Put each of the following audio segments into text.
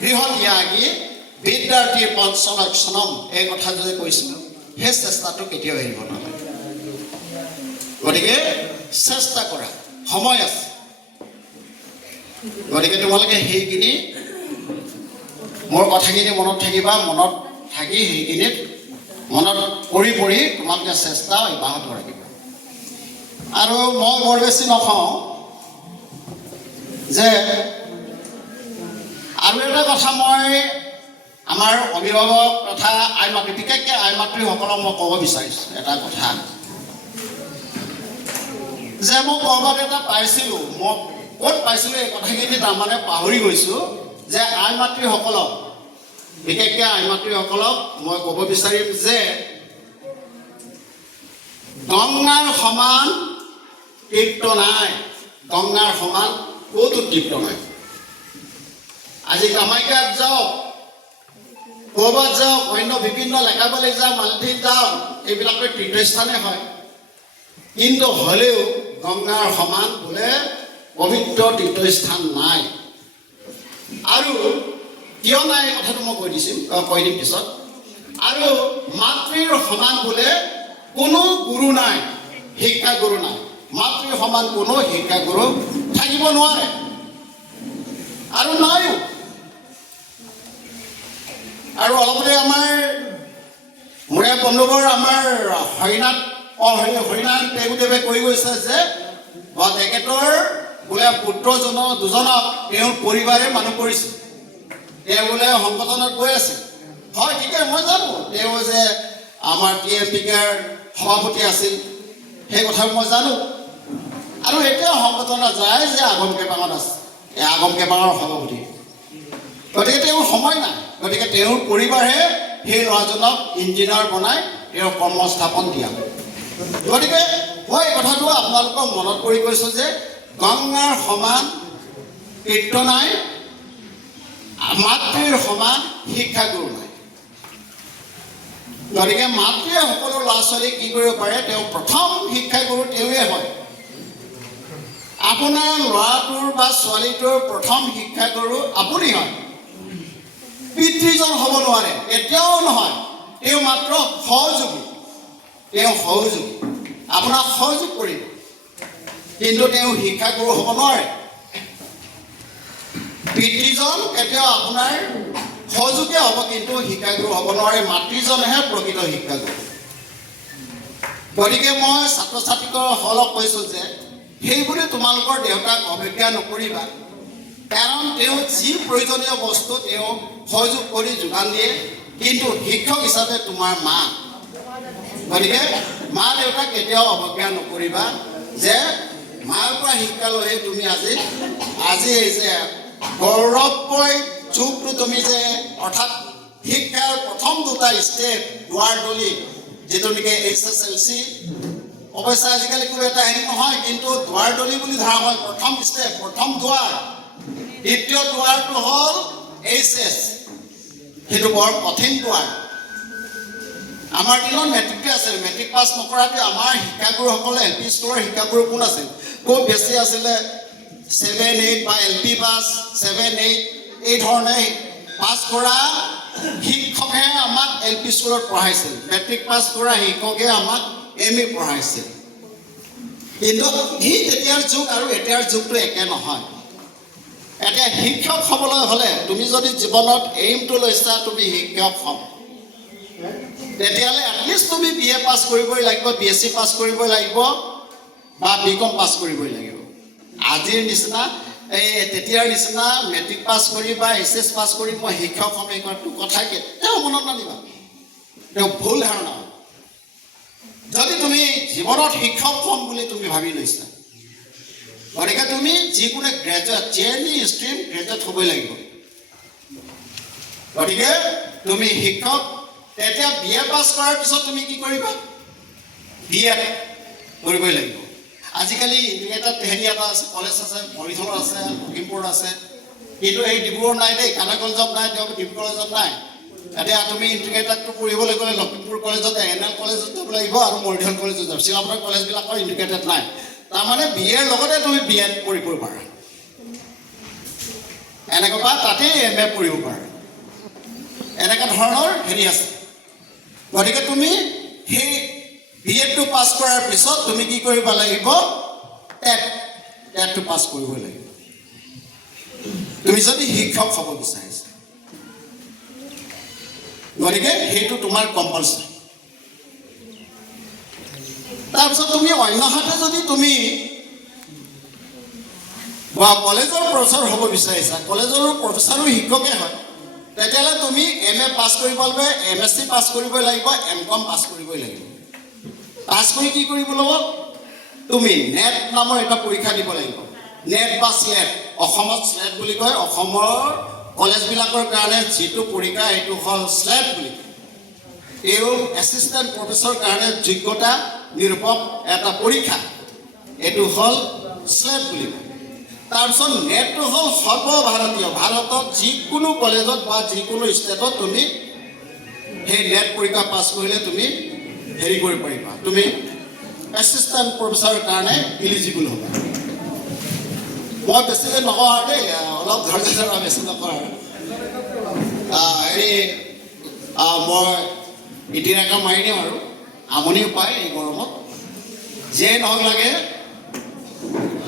গৃহত্যাগী বিদ্যাৰ্থী পঞ্চলক্ষণম এই কথা যদি কৈছিলোঁ সেই চেষ্টাটো কেতিয়াও এৰিব নালাগে গতিকে চেষ্টা কৰা সময় আছে গতিকে তোমালোকে সেইখিনি মোৰ কথাখিনি মনত থাকিবা মনত থাকি সেইখিনিত মনত কৰি তোমালোকে চেষ্টা অব্যাহত ৰাখিবা আৰু মই বৰ বেছি নকওঁ যে আৰু এটা কথা মই আমাৰ অভিভাৱক তথা আই মাতৃ বিশেষকৈ আই মাতৃসকলক মই ক'ব বিচাৰিছোঁ এটা কথা যে মই ক'ৰবাত এটা পাইছিলোঁ মই ক'ত পাইছিলোঁ এই কথাখিনি তাৰমানে পাহৰি গৈছোঁ যে আই মাতৃসকলক বিশেষকৈ আই মাতৃসকলক মই ক'ব বিচাৰিম যে গংগাৰ সমান তৃপ্ত নাই গংগাৰ সমান ক'তো তৃপ্ত নাই আজি কামাখ্যাত যাওক ক'ৰবাত যাওক অন্য বিভিন্ন লেখাবালি যাওক মালধিত যাওক এইবিলাকৰ তীৰ্থস্থানে হয় কিন্তু হ'লেও গংগাৰ সমান বোলে পবিত্ৰ তীৰ্থস্থান নাই আৰু কিয় নাই এই কথাটো মই কৈ দিম পিছত আৰু মাতৃৰ সমান বোলে কোনো গুৰু নাই শিক্ষাগুৰু নাই মাতৃৰ সমান কোনো শিক্ষাগুৰু থাকিব নোৱাৰে আৰু নাইও আৰু অলপতে আমাৰ মোৰে বন্ধুবৰ আমাৰ হৰিনাথ দেৱদেৱে কৈ গৈছে যে তেখেতৰ বোলে দুজনক তেওঁৰ পৰিবাৰে মানুহ কৰিছে তেওঁ বোলে সংগঠনত গৈ আছে হয় ঠিকে মই জানো তেওঁ যে আমাৰ TMPKৰ সভাপতি আছিল সেই কথা মই জানো আৰু এতিয়া সংগঠনত যায় যে আগম কেপাঙত আছে এই আগম কেপাঙৰ সভাপতি গতিকে তেওঁৰ সময় নাই গতিকে তেওঁৰ পৰিবাৰে সেই ল'ৰাজনক ইঞ্জিনিয়াৰ বনাই তেওঁৰ কৰ্মস্থাপন দিয়া গতিকে মই এই কথাটো আপোনালোকক মনত কৰি কৈছোঁ যে গংগাৰ সমান তৃপ্ত নাই মাতৃৰ সমান শিক্ষাগুৰু নাই গতিকে মাতৃয়ে সকলো ল'ৰা ছোৱালীক কি কৰিব পাৰে তেওঁ প্ৰথম শিক্ষাগুৰু তেওঁৱে হয় আপোনাৰ ল'ৰাটোৰ বা ছোৱালীটোৰ প্ৰথম শিক্ষাগুৰু আপুনি হয় পিতৃজন হ'ব নোৱাৰে এতিয়াও নহয় তেওঁ মাত্ৰ সহযোগী আপোনাক সহযোগ কৰিব কিন্তু তেওঁ শিক্ষাগুৰু হ'ব নোৱাৰে পিতৃজন কেতিয়াও আপোনাৰ সহযোগী হ'ব কিন্তু শিক্ষাগুৰু হ'ব নোৱাৰে মাতৃজনহে প্ৰকৃত শিক্ষাগুৰু গতিকে মই ছাত্ৰ ছাত্ৰীসকলক কৈছোঁ যে সেইবুলি তোমালোকৰ দেউতাক অৱজ্ঞা নকৰিবা কাৰণ তেওঁ যি প্ৰয়োজনীয় বস্তু তেওঁ সহযোগ কৰি যোগান দিয়ে কিন্তু শিক্ষক হিচাপে তোমাৰ মা গতিকে মা দেউতাক কেতিয়াও অৱজ্ঞা নকৰিবা যে মাৰ পৰা শিক্ষা লৈহে তুমি আজি এই যে গৌৰৱময় যুগটো তুমি যে অৰ্থাৎ শিক্ষাৰ প্ৰথম দুটা ষ্টেপ দুৱাৰ দলি যিটো নেকি SSLC অৱশ্যে আজিকালি কোনো এটা হেৰি নহয় কিন্তু দুৱাৰ দলি বুলি ধৰা হয় প্ৰথম ষ্টেপ প্ৰথম দুৱাৰ দ্বিতীয় দুৱাৰটো হ'ল HS সেইটো বৰ কঠিন দুৱাৰ আমাৰ দিনত মেট্ৰিকে আছিল মেট্ৰিক পাছ নকৰাকৈ আমাৰ শিক্ষাগুৰুসকলে LP স্কুলৰ শিক্ষাগুৰু কোন আছিল খুব বেছি আছিলে 7-8 বা LP পাছ 7-8 এই ধৰণে পাছ কৰা শিক্ষকে আমাক LP স্কুলত পঢ়াইছিল মেট্ৰিক পাছ কৰা শিক্ষকে আমাক MA পঢ়াইছিল কিন্তু এই তেতিয়াৰ যুগ আৰু এতিয়াৰ যুগটো একে নহয় এতিয়া শিক্ষক হ'বলৈ হ'লে তুমি যদি জীৱনত এইমটো লৈছা তুমি শিক্ষক হ'ম তেতিয়াহ'লে এটলিষ্ট তুমি BA পাছ কৰিবই লাগিব BSc পাছ কৰিবই লাগিব বা BCom পাছ কৰিবই লাগিব আজিৰ নিচিনা তেতিয়াৰ নিচিনা মেট্ৰিক পাছ কৰি বা HS পাছ কৰি মই শিক্ষক হ'ম এই কথা কেতিয়াও মনত নানিবা তেওঁ ভুল ধাৰণা যদি তুমি জীৱনত শিক্ষক হ'ম বুলি তুমি ভাবি লৈছা গতিকে তুমি যিকোনো গ্ৰেজুৱেট যেনি ষ্ট্ৰীম গ্ৰেজুৱেট হ'বই লাগিব গতিকে তুমি শিক্ষক তেতিয়া BA পাছ কৰাৰ পিছত তুমি কি কৰিবা BEd কৰিবই লাগিব আজিকালি ইণ্টিগ্ৰেটেড হেৰি এটা আছে কলেজ আছে মৰিধলত আছে লখিমপুৰত আছে কিন্তু এই ডিব্ৰুগড় নাই দেই কানাকলজত নাই তেওঁ ডিব্ৰুগড়ত নাই এতিয়া তুমি ইণ্টিগ্ৰেটেডটো পঢ়িবলৈ গ'লে লখিমপুৰ কলেজত NL কলেজত যাব লাগিব আৰু মৰিধল কলেজত যাব শিলাপথাৰ কলেজবিলাকৰ ইণ্টিগ্ৰেটেড নাই তাৰমানে BA লগতে তুমি BEd কৰিব পাৰা এনেকুৱা বা তাতেই MA পঢ়িব পাৰা এনেকুৱা ধৰণৰ হেৰি আছে গতিকে তুমি সেই BEdটো পাছ কৰাৰ পিছত তুমি কি কৰিব লাগিব টেটটো পাছ কৰিব লাগিব তুমি যদি শিক্ষক হ'ব বিচাৰিছা গতিকে সেইটো তোমাৰ কম্পালচৰি তাৰপিছত তুমি অন্যহাতে যদি তুমি কলেজৰ প্ৰফেচৰ হ'ব বিচাৰিছা কলেজৰ প্ৰফেচৰো শিক্ষকে হয় তেতিয়াহ'লে তুমি MA পাছ কৰিব লাগিব MSc পাছ কৰিবই লাগিব MCom পাছ কৰিবই লাগিব পাছ কৰি কি কৰিব লাগিব তুমি নেট নামৰ এটা পৰীক্ষা দিব লাগিব নেট বা স্লেট অসমত স্লেট বুলি কয় অসমৰ কলেজবিলাকৰ কাৰণে যিটো পৰীক্ষা এইটো হ'ল স্লেট বুলি তেওঁ এছিষ্টেণ্ট প্ৰফেচৰ কাৰণে যোগ্যতা নিৰূপক এটা পৰীক্ষা এইটো হ'ল স্লেট বুলি কয় তাৰপিছত নেটটো হ'ল সৰ্বভাৰতীয় ভাৰতত যিকোনো কলেজত বা যিকোনো ষ্টেটত তুমি সেই নেট পৰীক্ষা পাছ কৰিলে তুমি হেৰি কৰিব পাৰিবা তুমি এছিষ্টেণ্ট প্ৰফেচৰৰ কাৰণে ইলিজিবল হ'বা মই বেছিকৈ নকওঁ আৰু দেই অলপ ধৈৰ্য বেছি নকওঁ হেৰি মই ইতিহাস মাৰি দিম আৰু আমনিও পায় এই গৰমত যিয়ে নহওক লাগে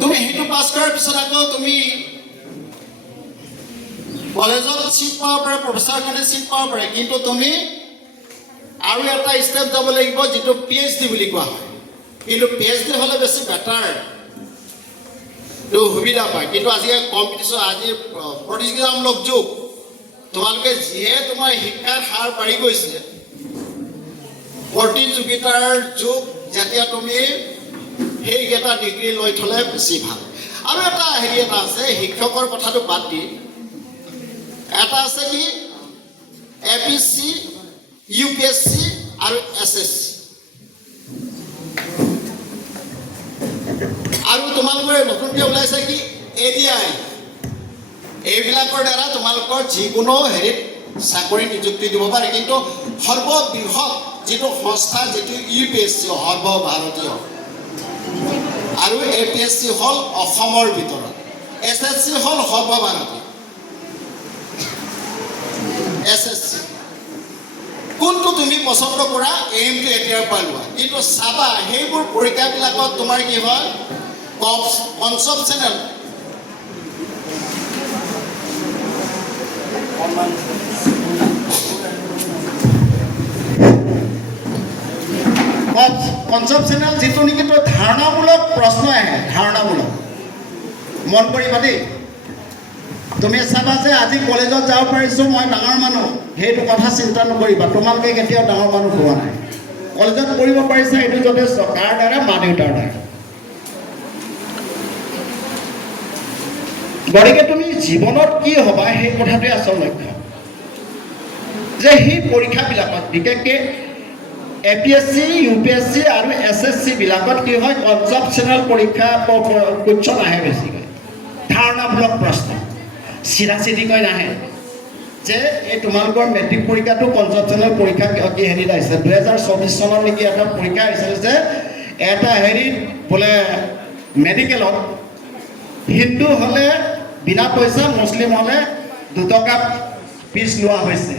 তুমি সেইটো পাছ কৰাৰ পিছত আকৌ তুমি কলেজত চিট পাব পাৰে প্ৰফেচৰৰ কাৰণে চিট পাব পাৰে কিন্তু তুমি আৰু এটা ষ্টেপ যাব লাগিব যিটো PhD বুলি কোৱা হয় কিন্তু PhD হ'লে বেছি বেটাৰ তো সুবিধা পায় কিন্তু আজিকালি কম্পিটিশ্যন আজি প্ৰতিযোগিতামূলক যুগ তোমালোকে যিয়ে তোমাৰ শিক্ষাৰ হাৰ বাঢ়ি গৈছে প্ৰতিযোগিতাৰ যুগ যেতিয়া তুমি সেইকেইটা ডিগ্ৰী লৈ থ'লে বেছি ভাল আৰু এটা হেৰি এটা আছে শিক্ষকৰ কথাটো বাদ দি এটা আছে কি APSC UPSC আৰু SSC আৰু তোমালোকৰ নতুনকৈ ওলাইছে কি ADI এইবিলাকৰ দ্বাৰা তোমালোকৰ যিকোনো হেৰিত চাকৰি নিযুক্তি দিব পাৰে কিন্তু সৰ্ববৃহৎ যিটো সংস্থা যিটো UPSC সৰ্বভাৰতীয় আৰু APSC হ'ল অসমৰ ভিতৰত SSC হ'ল সৰ্বভাৰতীয় SSC কোনটো তুমি পছন্দ কৰা এইমটো এতিয়াৰ পৰা লোৱা কিন্তু চাবা সেইবোৰ পৰীক্ষাবিলাকত তোমাৰ কি হয় কনচেপচনেল কনচেপচনেল যিটো নেকি তো ধাৰণামূলক প্ৰশ্ন আহে ধাৰণামূলক মন কৰিবা দেই তুমি চাবা যে আজি কলেজত যাব পাৰিছোঁ মই ডাঙৰ মানুহ সেইটো কথা চিন্তা নকৰিবা তোমালোকে কেতিয়াও ডাঙৰ মানুহ হোৱা নাই কলেজত পঢ়িব পাৰিছা এইটো যথেষ্ট কাৰ দ্বাৰা মা দেউতাৰ দ্বাৰা গতিকে তুমি জীৱনত কি হ'বা সেই কথাটোৱে আচল লক্ষ্য যে সেই পৰীক্ষাবিলাকত বিশেষকৈ APSC UPSC আৰু SSC বিলাকত কি হয় কনচেপচনেল পৰীক্ষা কুৱেশ্যন আহে বেছিকৈ ধাৰণামূলক প্ৰশ্ন চিধা চিধিকৈ নাহে যে এই তোমালোকৰ মেট্ৰিক পৰীক্ষাটো কনচেপচনেল পৰীক্ষা কি হেৰিত আহিছে 2024 চনত নেকি এটা পৰীক্ষা আহিছিল যে এটা হেৰিত বোলে মেডিকেলত হিন্দু হ'লে বিনা পইচা মুছলিম হ'লে 2 টকা ফিজ লোৱা হৈছে